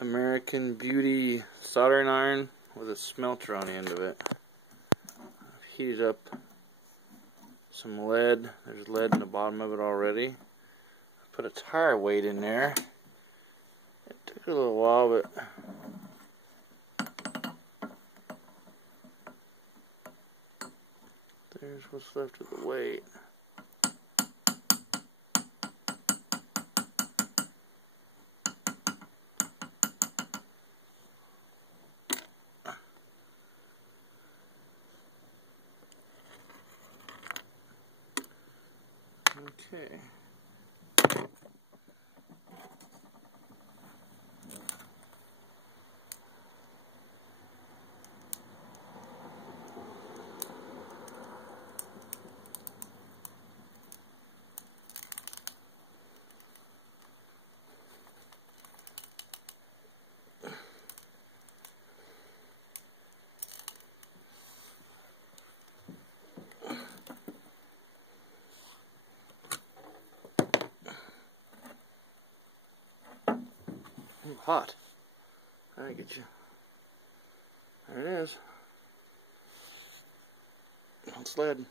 American Beauty soldering iron with a smelter on the end of it. I've heated up some lead. There's lead in the bottom of it already. I put a tire weight in there. It took a little while, but there's what's left of the weight. Okay. Ooh, hot. I get you. There it is. It's lead.